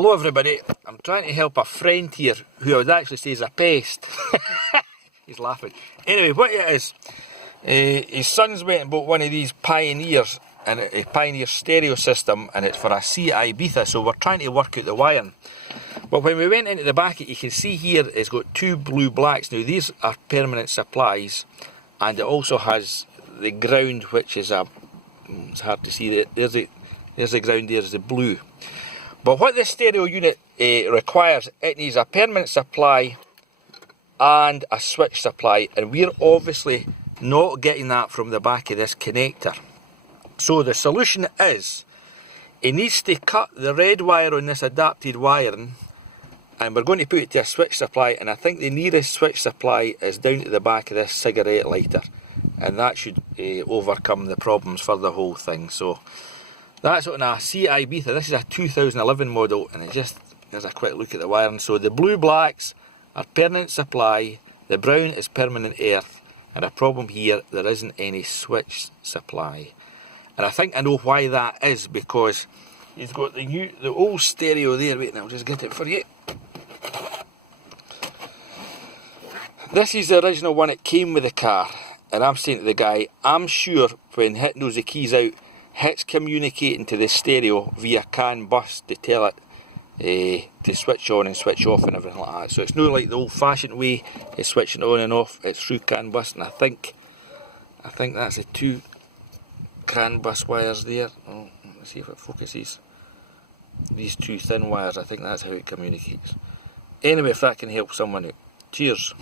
Hello everybody, I'm trying to help a friend here who I would actually say is a pest. He's laughing. Anyway, what it is, his son's went and bought one of these Pioneers, and a Pioneer stereo system, and it's for a CI Ibiza, so we're trying to work out the wiring. But when we went into the back, you can see here it's got two blue blacks. Now these are permanent supplies, and it also has the ground, which is it's hard to see, there's the ground, there's the blue. But what this stereo unit requires, it needs a permanent supply and a switch supply, and we're obviously not getting that from the back of this connector. So the solution is, it needs to cut the red wire on this adapted wiring, and we're going to put it to a switch supply, and I think the nearest switch supply is down to the back of this cigarette lighter, and that should overcome the problems for the whole thing. So that's on a CI Ibiza. This is a 2011 model, and there's a quick look at the wiring. So the blue blacks are permanent supply, the brown is permanent earth, and a problem here, there isn't any switch supply. And I think I know why that is, because he's got the old stereo there. Wait, I'll just get it for you. This is the original one that came with the car, and I'm saying to the guy, I'm sure when Hit knows the keys out, Hit's communicating to the stereo via CAN bus to tell it to switch on and switch off and everything like that. So it's not like the old fashioned way of switching on and off, it's through CAN bus, and I think that's the two CAN bus wires there. Oh, let's see if it focuses. These two thin wires, I think that's how it communicates. Anyway, if that can help someone out. Cheers.